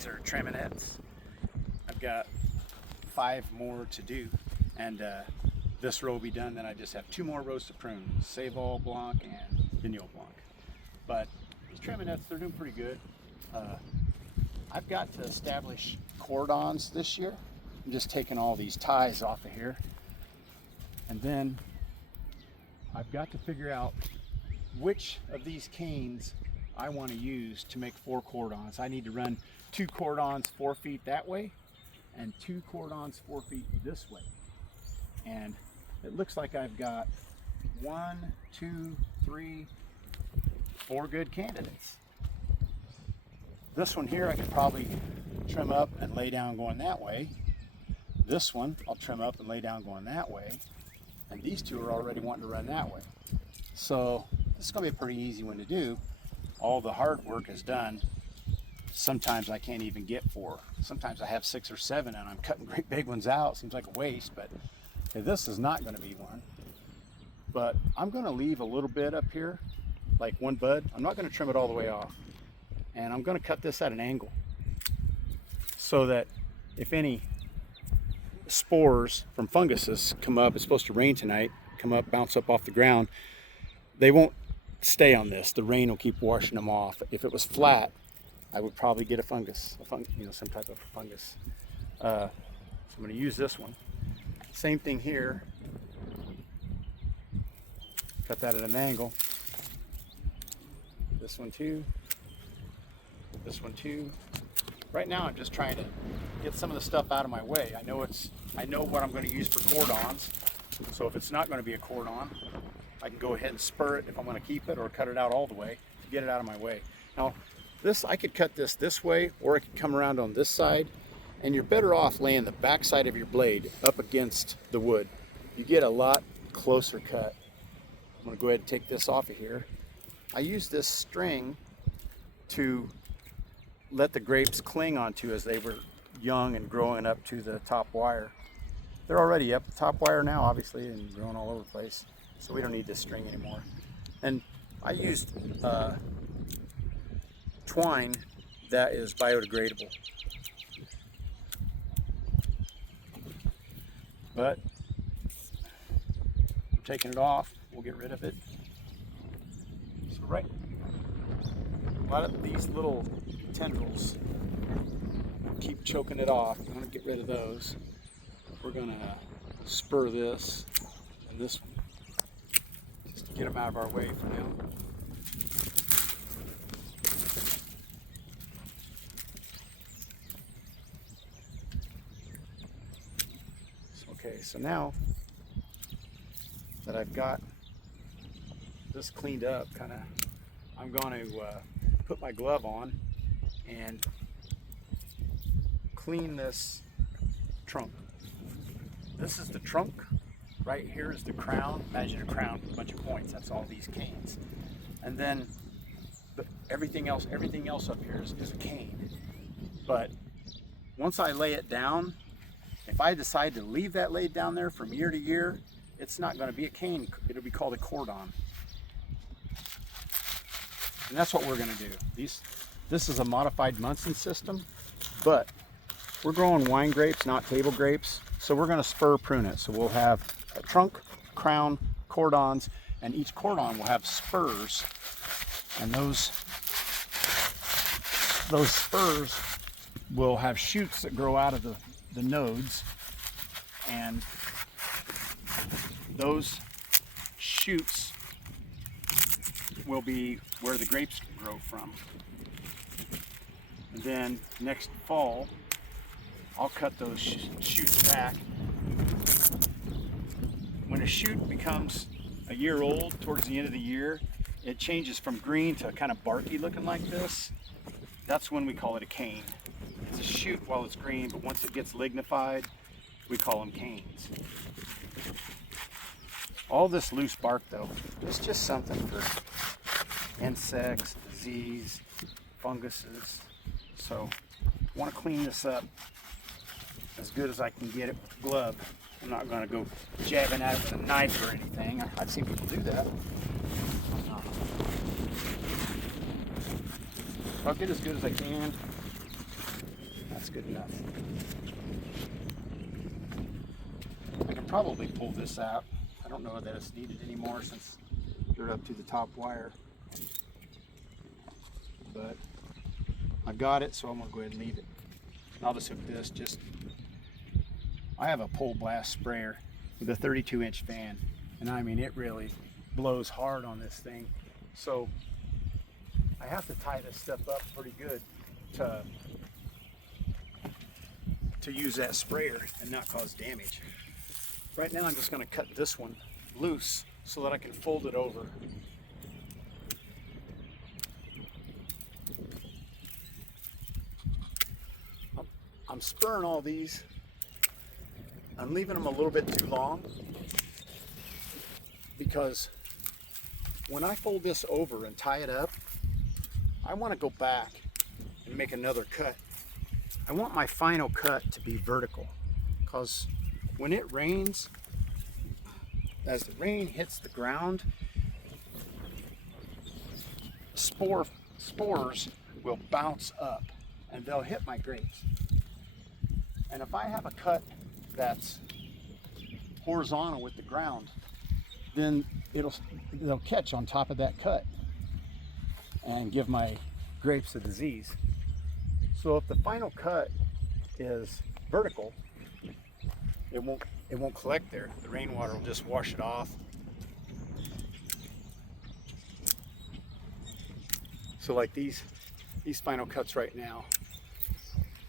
These are Traminettes. I've got 5 more to do, and this row will be done. Then I just have 2 more rows to prune, Seyval Blanc and Vigneault Blanc. But these Traminettes, they're doing pretty good. I've got to establish cordons this year. I'm just taking all these ties off of here, and then I've got to figure out which of these canes I want to use to make 4 cordons. I need to run 2 cordons 4 feet that way and 2 cordons 4 feet this way. And it looks like I've got 1, 2, 3, 4 good candidates. This one here I could probably trim up and lay down going that way. This one I'll trim up and lay down going that way. And these 2 are already wanting to run that way. So this is going to be a pretty easy one to do. All the hard work is done. Sometimes I can't even get 4. Sometimes I have 6 or 7 and I'm cutting great big ones out. Seems like a waste, but okay, this is not going to be one. But I'm going to leave a little bit up here, like 1 bud. I'm not going to trim it all the way off. And I'm going to cut this at an angle so that if any spores from funguses come up, it's supposed to rain tonight, come up, bounce up off the ground, they won't stay on this. The rain will keep washing them off. If it was flat, I would probably get a fungus, some type of fungus. So I'm going to use this one. Same thing here. Cut that at an angle. This one too. This one too. Right now I'm just trying to get some of the stuff out of my way. I know what I'm going to use for cordons. So if it's not going to be a cordon, I can go ahead and spur it if I'm going to keep it, or cut it out all the way to get it out of my way. Now this, I could cut this way, or I could come around on this side, and you're better off laying the back side of your blade up against the wood. You get a lot closer cut. I'm going to go ahead and take this off of here. I use this string to let the grapes cling onto as they were young and growing up to the top wire. They're already up the top wire now, obviously, and growing all over the place, so we don't need this string anymore. And I used twine that is biodegradable. But I'm taking it off. We'll get rid of it. So right, a lot of these little tendrils keep choking it off. I'm going to get rid of those. We're going to spur this and this one just to get them out of our way for now. Okay, so now that I've got this cleaned up, I'm going to put my glove on and clean this trunk. This is the trunk. Right here is the crown. Imagine a crown with a bunch of points. That's all these canes. And then everything else up here is a cane. But once I lay it down, if I decide to leave that laid down there from year to year, it's not going to be a cane. It'll be called a cordon. And that's what we're going to do. This is a modified Munson system, but we're growing wine grapes, not table grapes. So we're going to spur prune it. So we'll have a trunk, crown, cordons, and each cordon will have spurs. And those spurs will have shoots that grow out of the nodes, and those shoots will be where the grapes grow from. And then next fall, I'll cut those shoots back. When a shoot becomes a year old, towards the end of the year, it changes from green to kind of barky looking like this. That's when we call it a cane. It's a shoot while it's green, but once it gets lignified, we call them canes. All this loose bark though, it's just something for insects, disease, funguses. So I want to clean this up as good as I can get it with a glove. I'm not going to go jabbing at it with a knife or anything. I've seen people do that. I'll get as good as I can. That's good enough. I can probably pull this out. I don't know that it's needed anymore since you're up to the top wire. But I got it, so I'm gonna go ahead and leave it. And I'll just hook this. I have a pole blast sprayer with a 32-inch fan, and I mean it really blows hard on this thing. So I have to tie this stuff up pretty good to use that sprayer and not cause damage. Right now I'm just going to cut this one loose so that I can fold it over. I'm spurring all these. I'm leaving them a little bit too long because when I fold this over and tie it up, I want to go back and make another cut. I want my final cut to be vertical because when it rains, as the rain hits the ground, spores will bounce up and they'll hit my grapes. And if I have a cut that's horizontal with the ground, then they'll catch on top of that cut and give my grapes a disease. So if the final cut is vertical, it won't collect there. The rainwater will just wash it off. So like these final cuts right now,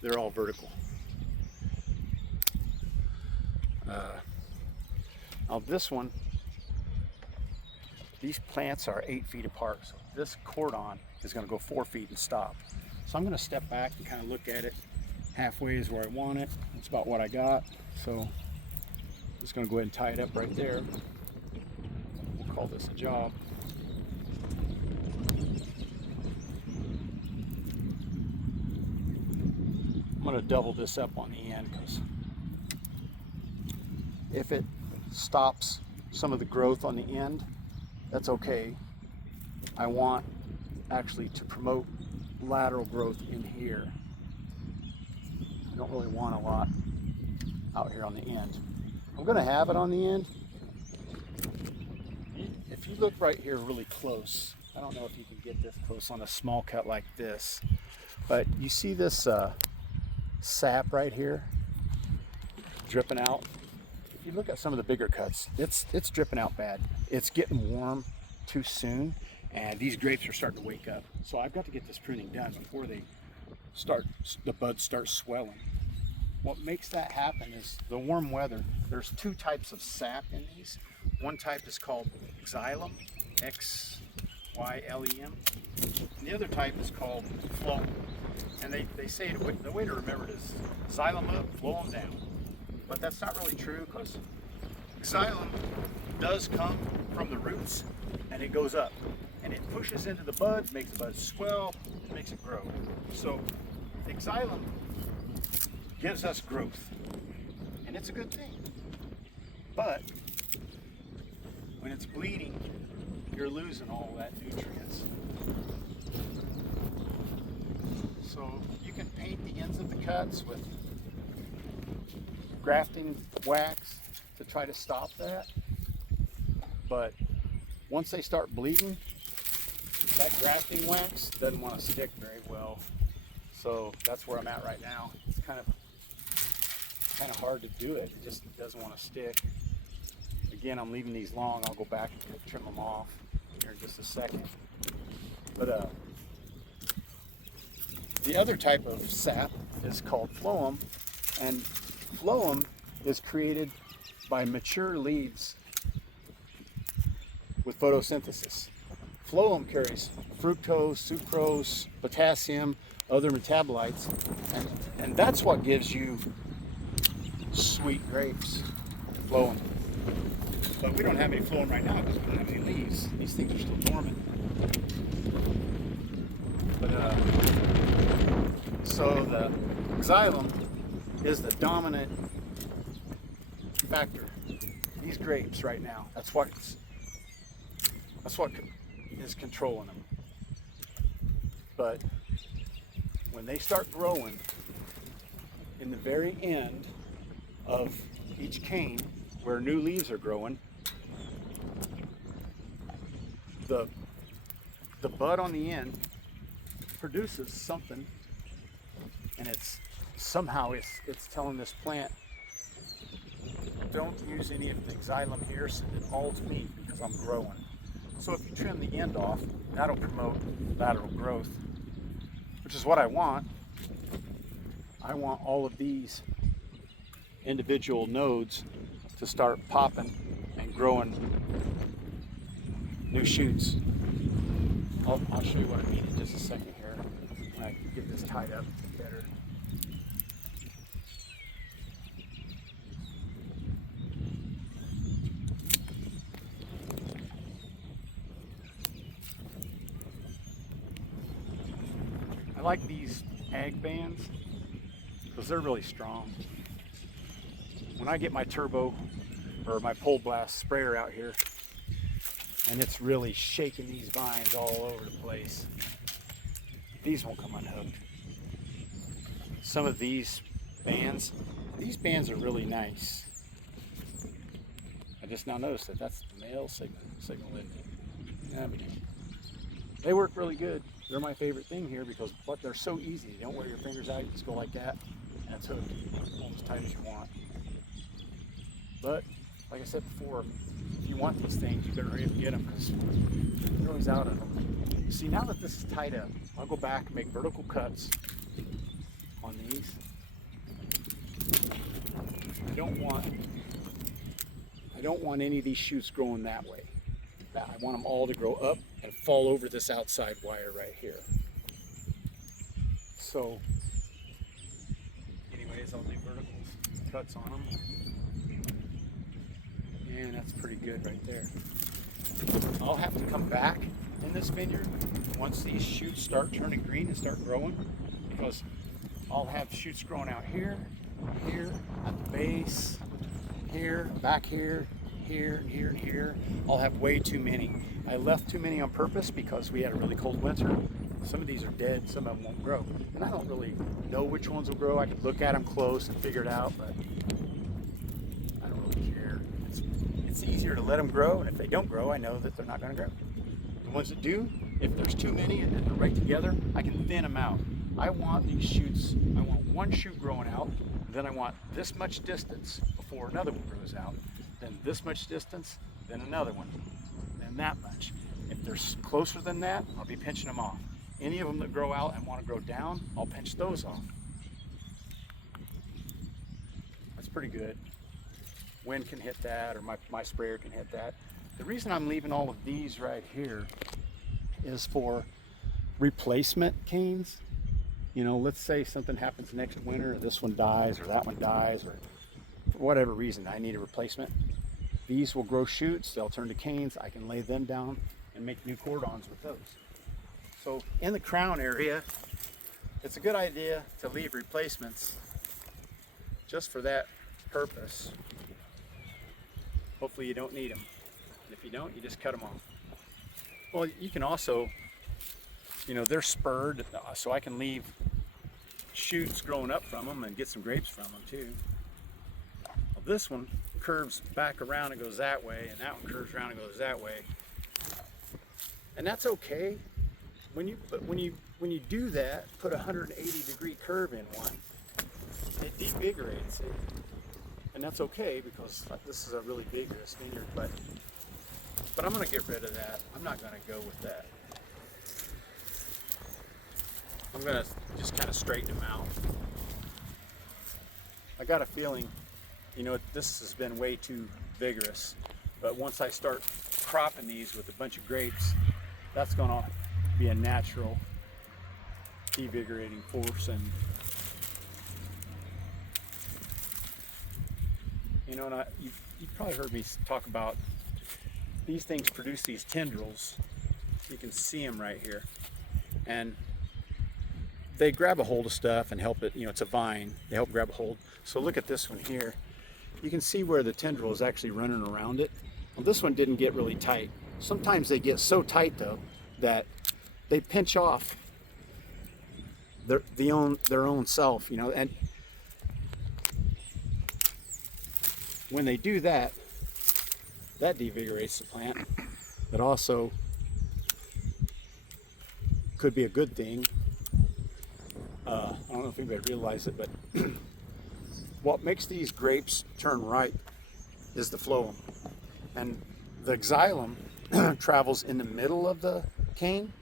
they're all vertical. Now this one, these plants are 8 feet apart. So this cordon is going to go 4 feet and stop. So I'm going to step back and kind of look at it. Halfway is where I want it. That's about what I got. So I'm just going to go ahead and tie it up right there. We'll call this a job. I'm going to double this up on the end because if it stops some of the growth on the end, that's okay. I want actually to promote lateral growth in here. I don't really want a lot out here on the end. I'm going to have it on the end. If you look right here really close, I don't know if you can get this close on a small cut like this, but you see this sap right here dripping out. If you look at some of the bigger cuts, it's dripping out bad. It's getting warm too soon, and these grapes are starting to wake up. So I've got to get this pruning done before the buds start swelling. What makes that happen is the warm weather. There's 2 types of sap in these. One type is called xylem, X-Y-L-E-M. And the other type is called phloem. And they say the way to remember it is xylem up, phloem down. But that's not really true because xylem does come from the roots and it goes up. And it pushes into the buds, makes the buds swell, makes it grow. So the xylem gives us growth. And it's a good thing. But when it's bleeding, you're losing all that nutrients. So you can paint the ends of the cuts with grafting wax to try to stop that. But once they start bleeding, that grafting wax doesn't want to stick very well. So that's where I'm at right now. It's kind of hard to do it. It just doesn't want to stick. Again, I'm leaving these long. I'll go back and trim them off here in just a second. But the other type of sap is called phloem, and phloem is created by mature leaves with photosynthesis. Phloem carries fructose, sucrose, potassium, other metabolites, and that's what gives you sweet grapes, phloem. But we don't have any phloem right now because we don't have any leaves. These things are still dormant. But so the xylem is the dominant factor. These grapes right now, that's what is controlling them. But when they start growing, in the very end of each cane where new leaves are growing, the bud on the end produces something, and it's telling this plant, don't use any of the xylem here, send it all to me because I'm growing. So if you trim the end off, that'll promote lateral growth, which is what I want. I want all of these individual nodes to start popping and growing new shoots. I'll show you what I mean in just a second here when I get this tied up better. I like these ag bands because they're really strong. When I get my turbo or my pole blast sprayer out here and it's really shaking these vines all over the place, these won't come unhooked. Some of these bands are really nice. I just now noticed that that's the male signal, isn't it? Yeah, but they work really good. They're my favorite thing here because they're so easy. You don't wear your fingers out, you just go like that, and it's hooked almost as tight as you want. But like I said before, if you want these things, you better hurry up and get them because you're always out of them. See, now that this is tied up, I'll go back and make vertical cuts on these. I don't want any of these shoots growing that way. I want them all to grow up and fall over this outside wire right here. So anyways, I'll do vertical cuts on them. And that's pretty good right there. I'll have to come back in this vineyard once these shoots start turning green and start growing, because I'll have shoots growing out here, here, at the base, here, back here, here, here, and here. I'll have way too many. I left too many on purpose because we had a really cold winter. Some of these are dead, some of them won't grow. And I don't really know which ones will grow. I could look at them close and figure it out, but I don't really care. It's easier to let them grow, and if they don't grow, I know that they're not going to grow. The ones that do, if there's too many and they're right together, I can thin them out. I want these shoots, I want one shoot growing out, then I want this much distance before another one grows out, then this much distance, then another one, then that much. If they're closer than that, I'll be pinching them off. Any of them that grow out and want to grow down, I'll pinch those off. That's pretty good. Wind can hit that, or my sprayer can hit that. The reason I'm leaving all of these right here is for replacement canes. You know, let's say something happens next winter, this one dies, or that one dies, or for whatever reason I need a replacement. These will grow shoots, they'll turn to canes. I can lay them down and make new cordons with those. So in the crown area, it's a good idea to leave replacements just for that purpose. Hopefully you don't need them. And if you don't, you just cut them off. Well, you can also, you know, they're spurred, so I can leave shoots growing up from them and get some grapes from them too. Well, this one curves back around and goes that way, and that one curves around and goes that way. And that's okay. When you do that, put a 180-degree curve in one, it devigorates it. And that's okay because this is a really vigorous vineyard, but I'm gonna get rid of that. I'm not gonna go with that. I'm gonna just kind of straighten them out. I got a feeling, you know, this has been way too vigorous, but once I start cropping these with a bunch of grapes, that's gonna be a natural devigorating force. And you know, and you've probably heard me talk about these things produce these tendrils. You can see them right here, and they grab a hold of stuff and help it. You know, it's a vine. They help grab a hold. So look at this one here. You can see where the tendril is actually running around it. Well, this one didn't get really tight. Sometimes they get so tight though that they pinch off their own self. You know, and when they do that, that devigorates the plant, but also could be a good thing. I don't know if anybody realized it, but what makes these grapes turn ripe is the phloem. And the xylem travels in the middle of the cane.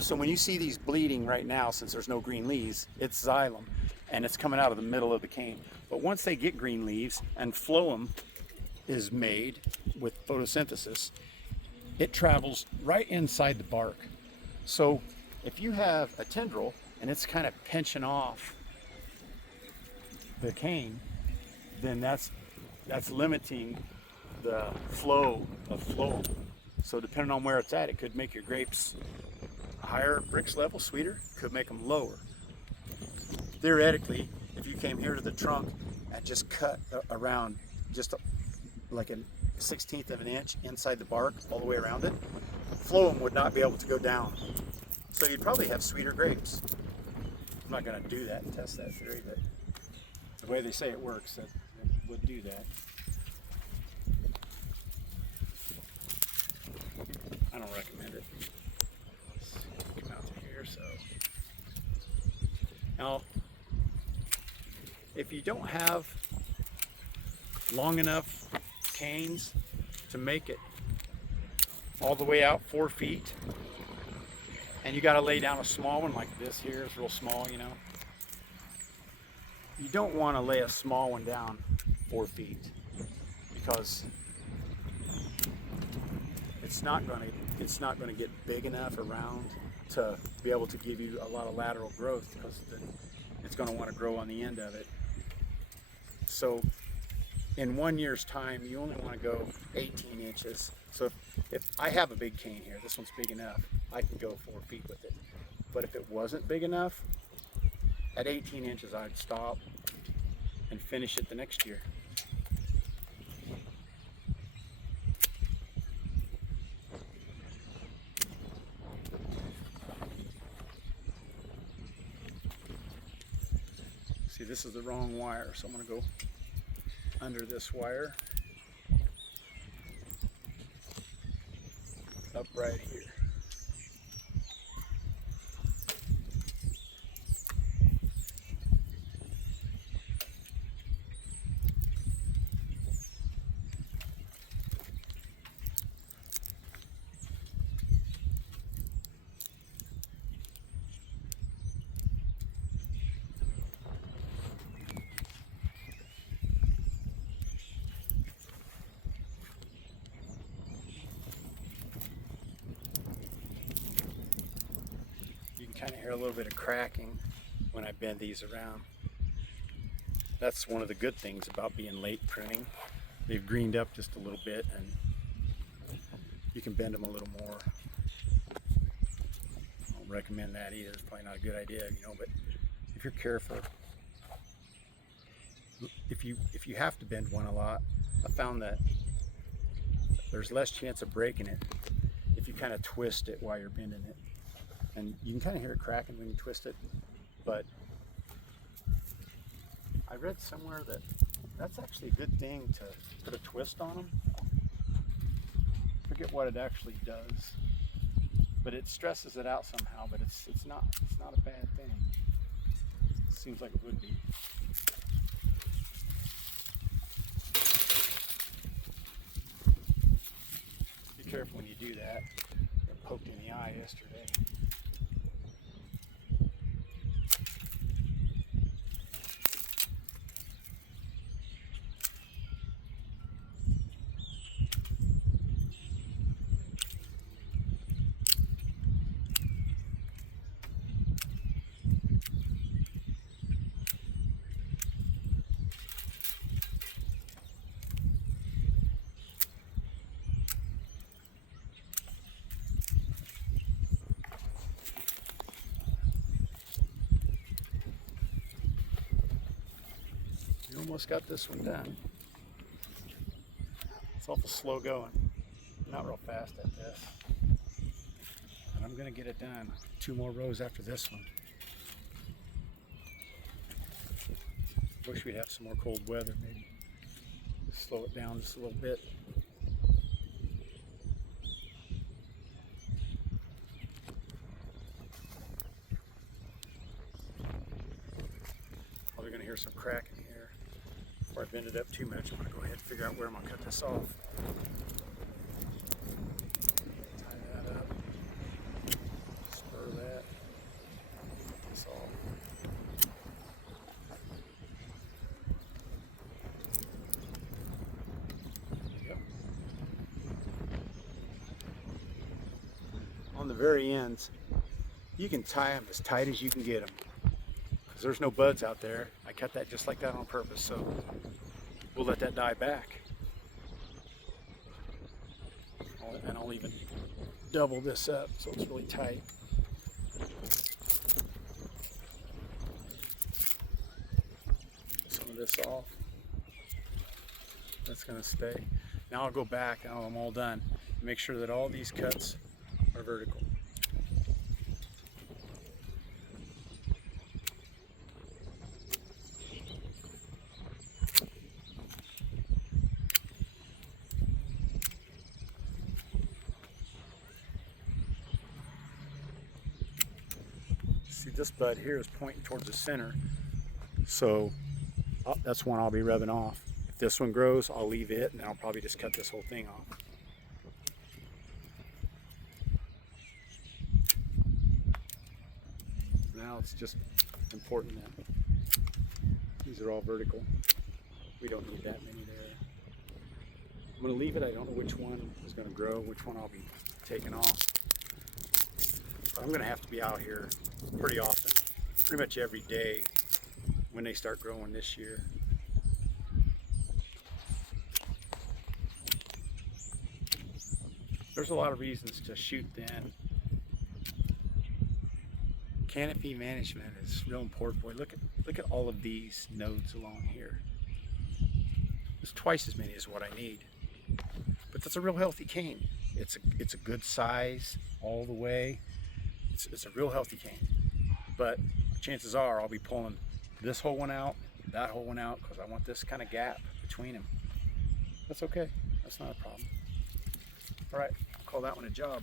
So when you see these bleeding right now, since there's no green leaves, it's xylem, and it's coming out of the middle of the cane. But once they get green leaves and phloem is made with photosynthesis, it travels right inside the bark. So if you have a tendril and it's kind of pinching off the cane, then that's limiting the flow of phloem. So depending on where it's at, it could make your grapes higher Brix level, sweeter, could make them lower. Theoretically, if you came here to the trunk and just cut around just like a 1/16 of an inch inside the bark all the way around it, phloem would not be able to go down. So you'd probably have sweeter grapes. I'm not going to do that and test that theory, but the way they say it works, it would do that. I don't recommend it. Let's come out to here. So now, if you don't have long enough canes to make it all the way out 4 feet, and you got to lay down a small one like this here, it's real small, you know. You don't want to lay a small one down 4 feet because it's not going to get big enough around to be able to give you a lot of lateral growth, because it's going to want to grow on the end of it. So in 1 year's time, you only want to go 18 inches. So if I have a big cane here, this one's big enough, I can go 4 feet with it. But if it wasn't big enough, at 18 inches I'd stop and finish it the next year. See, this is the wrong wire, so I'm going to go under this wire, up right here. Kind of hear a little bit of cracking when I bend these around. That's one of the good things about being late pruning. They've greened up just a little bit and you can bend them a little more. I don't recommend that either. It's probably not a good idea, you know, but if you're careful, if you have to bend one a lot, I found that there's less chance of breaking it if you kind of twist it while you're bending it. And you can kind of hear it cracking when you twist it, but I read somewhere that that's actually a good thing to put a twist on them. Forget what it actually does, but it stresses it out somehow. But it's not a bad thing. It seems like it would be. Be careful when you do that. I got poked in the eye yesterday. Almost got this one done. It's awful slow going. I'm not real fast at this. But I'm going to get it done. 2 more rows after this one. Wish we'd have some more cold weather, maybe. slow it down just a little bit. Probably going to hear some cracking here. Before I bend it up too much, I'm going to go ahead and figure out where I'm going to cut this off. Tie that up. Spur that. Cut this off. On the very ends, you can tie them as tight as you can get them, because there's no buds out there. I cut that just like that on purpose, so we'll let that die back. And I'll even double this up so it's really tight. Some of this off. That's going to stay. Now I'll go back, now I'm all done. Make sure that all these cuts are vertical. See, this bud here is pointing towards the center, so that's one I'll be rubbing off. If this one grows, I'll leave it, and I'll probably just cut this whole thing off. Now it's just important that these are all vertical. We don't need that many there. I'm going to leave it. I don't know which one is going to grow, which one I'll be taking off. But I'm going to have to be out here pretty often, pretty much every day when they start growing this year. There's a lot of reasons to shoot thin. Canopy management is real important. Boy, look at all of these nodes along here. There's twice as many as what I need. But that's a real healthy cane. It's a good size all the way. It's a real healthy cane. But chances are I'll be pulling this whole one out, that whole one out, because I want this kind of gap between them. That's okay. That's not a problem. All right, I'll call that one a job.